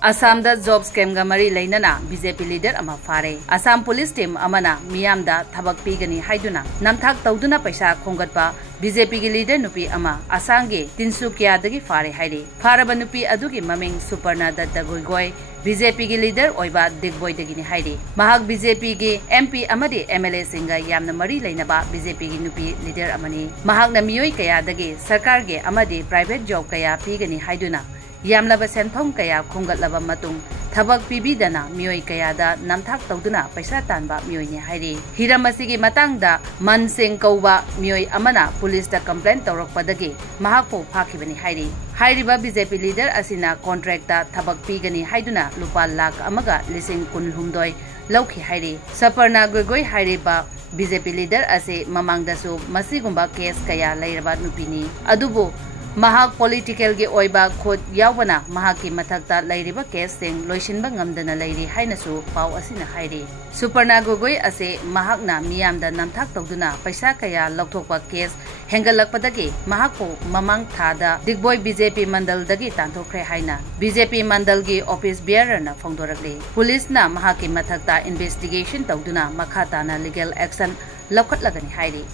Assam da job scam ga mari Leinana BJP leader ama fare. Assam police team amana miyam da thabak pigani haiduna namthak tawduna paisa khongatpa BJP gi leader nupi ama Assam ge Tinsukia dagi fare haide. Faraba nupi adugi maming Suparna Datta Goigoi BJP gi leader oiba Digboy dagi ni haide. Mahak BJP gi MP amadi MLA singa yamna mari Leinaba BJP gi nupi leader amani. Mahak na miyoi kaya dagi sarkar ge amadi private job kaya pigani haiduna Yamlaba senthom kaya khongatlaba matung thabak pibidana mioi kaya da namthak tawduna paisa tanba mioi ne hairi hiram asigi matangda mansing kauba mioi amana police da complaint tawrakpadagi mahakpo phakibani hairi hairiba BJP leader asina contract da thabak pigani haiduna lupa lakh amaga lising kunhumdoi lauki hairi Saparna Goigoi hairiba BJP leader ase mamangdasu masigumba case kaya lairaba nupini adubu Mahak political ge oiba khod yawbana mahaki mathakta lairiba case sing loisinba ngamdana lairi hainasu pau asina hairi Suparna Goigoi ase mahakna miyamda namthak tawduna paisa kaya lokthokpa case hengalakpadagi mahakpo mamang thada Digboy BJP mandal dagi tanthokre haina BJP mandal gi office bearer na phongdorakle police na mahaki mathakta investigation tawduna makhatana legal action lokhatlagani hairi